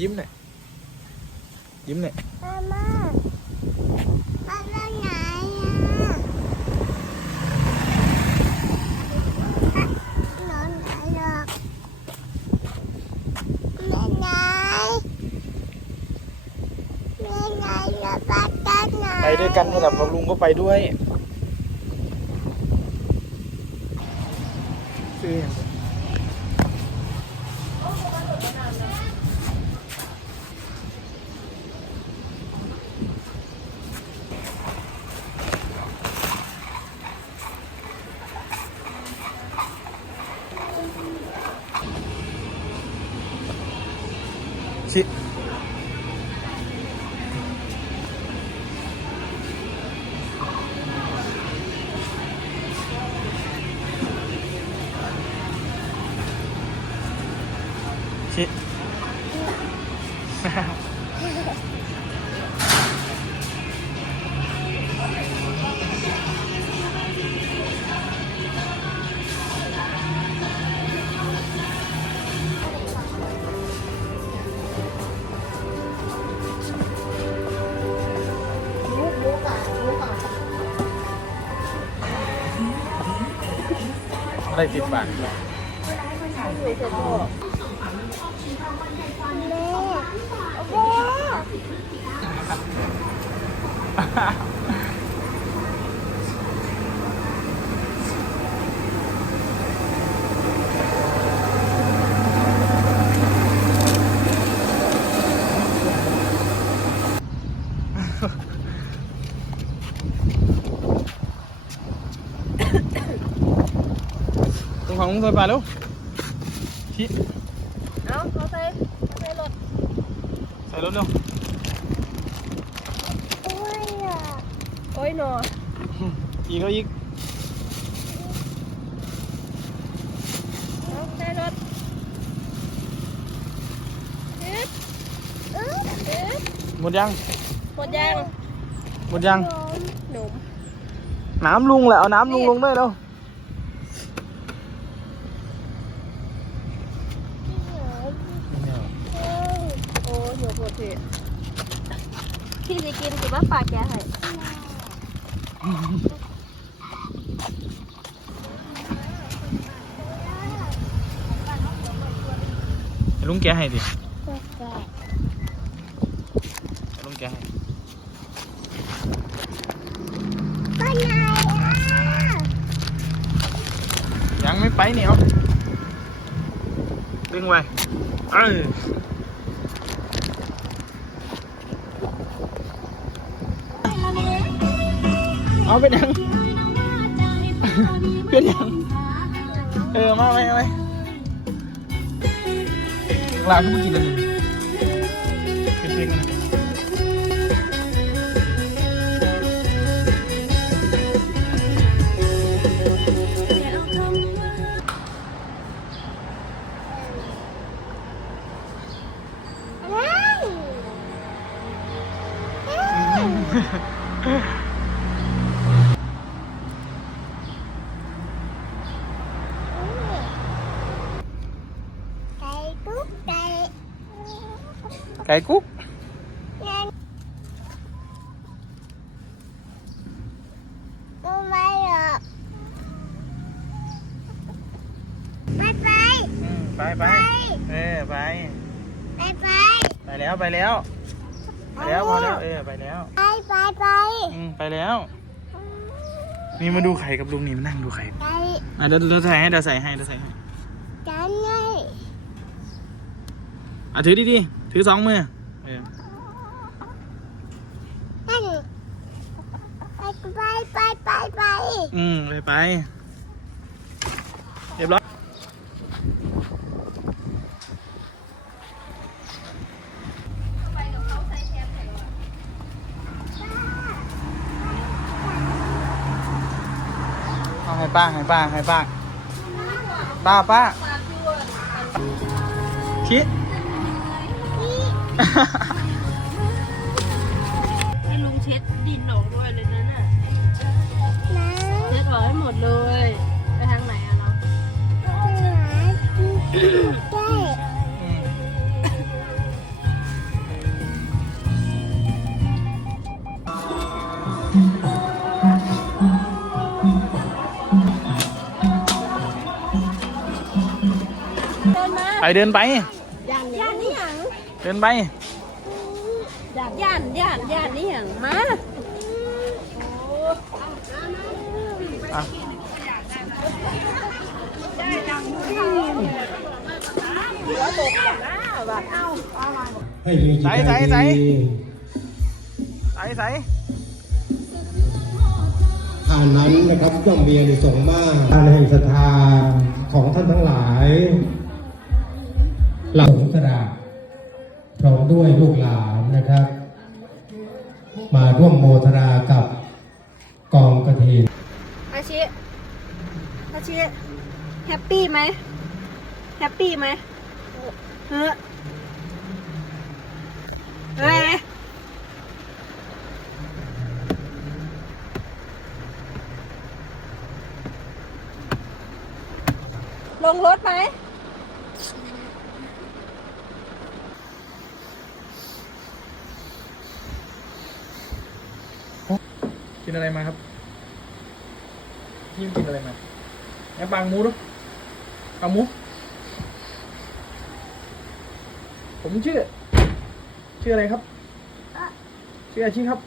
ยิ้มหน่อยยิ้มหน่อยมามามาเล่นไหนอะนอนไหนหรอกเล่นไหนเล่นไหนหรอบ้านกันไหนไปด้วยกันนี่แหละพอลุงก็ไปด้วยซื้ออย่าง เดี ไรติดปากแม่โอ้ตร งของลุงเคยไปแล้วชิเอาเขาใส่ใส่รถใส่รถเร็วโอ้ยอะโอ้ยหนออีกแล้วอีกเอาใส่รถยึดเอ้ยยึดหมดยังหมดยังหมดยังหนมน้ำลุงแหละเอาน้ำลุงลงด้วยแล้ว เอ้ย โอ้ยหัวปวดพี่พี่สิกินสิว่าปากแกให้ให้ลุงแกะให้ดิแปลกให้ลุงแกะให้ๆไปไหนอะยังไม่ไปเนี่ยเอาดึงไว้เออ เอาไปยังเป็นยังเออมาไหมเอาไหมลาเขาไปกินอะไรเป็นเพลงอะ ไก่กุ๊กนั่นไม่ไปหรอกไม่ไปอืมไปไปเออไปไปไปไปแล้วไปแล้วไปแล้วพอแล้วเออไปแล้วไปไปไปอืมไปแล้วนี่มาดูไข่กับลุงนี่มานั่งดูไข่ไปอะเดี๋ยวเดี๋ยวใส่ให้เดี๋ยวใส่ให้เดี๋ยวใส่ให้กันไงอะถือดีๆ ถือสองมือเออนั่นไปไปไปไปไปอืมไปไปเรียบร้อยเอาให้ป้าให้ป้าให้ป้าป้าป้าคิด ให้ลุงเช็ดดินออกด้วยเลยนะน่ะเช็ดออกให้หมดเลย ไปทางไหนอะเราไปเดินไป ยังยัง เดินไปย่านย่านย่านย่านนี่หยังมาอะให้มีจิตใจดีใส่ใส่ทานนั้นนะครับย่อมมีอานิสงส์มากทานแห่งศรัทธาของท่านทั้งหลาย เหล่าสงฆ์สระพ ร้อมด้วยลูกหลานนะครับ มาร่วมโมทนากับกองกระถินอาชิอาชิแฮปปี้ไหมแฮปปี้ไหมเฮ้อเฮ้ยลงรถไหม กินอะไรมาครับพี่กินอะไรมาแอบปางหมูดูปางหมู ผมชื่อ ชื่ออะไรครับ ชื่ออาชีพครับ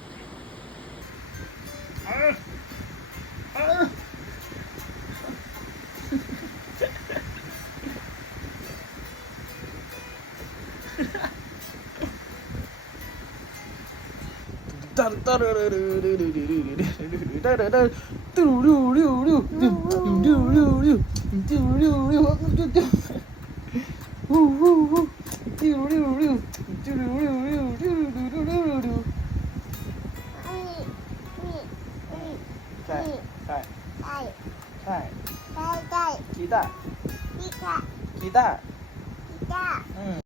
ใช่ใช่ใช่ใช่ใช่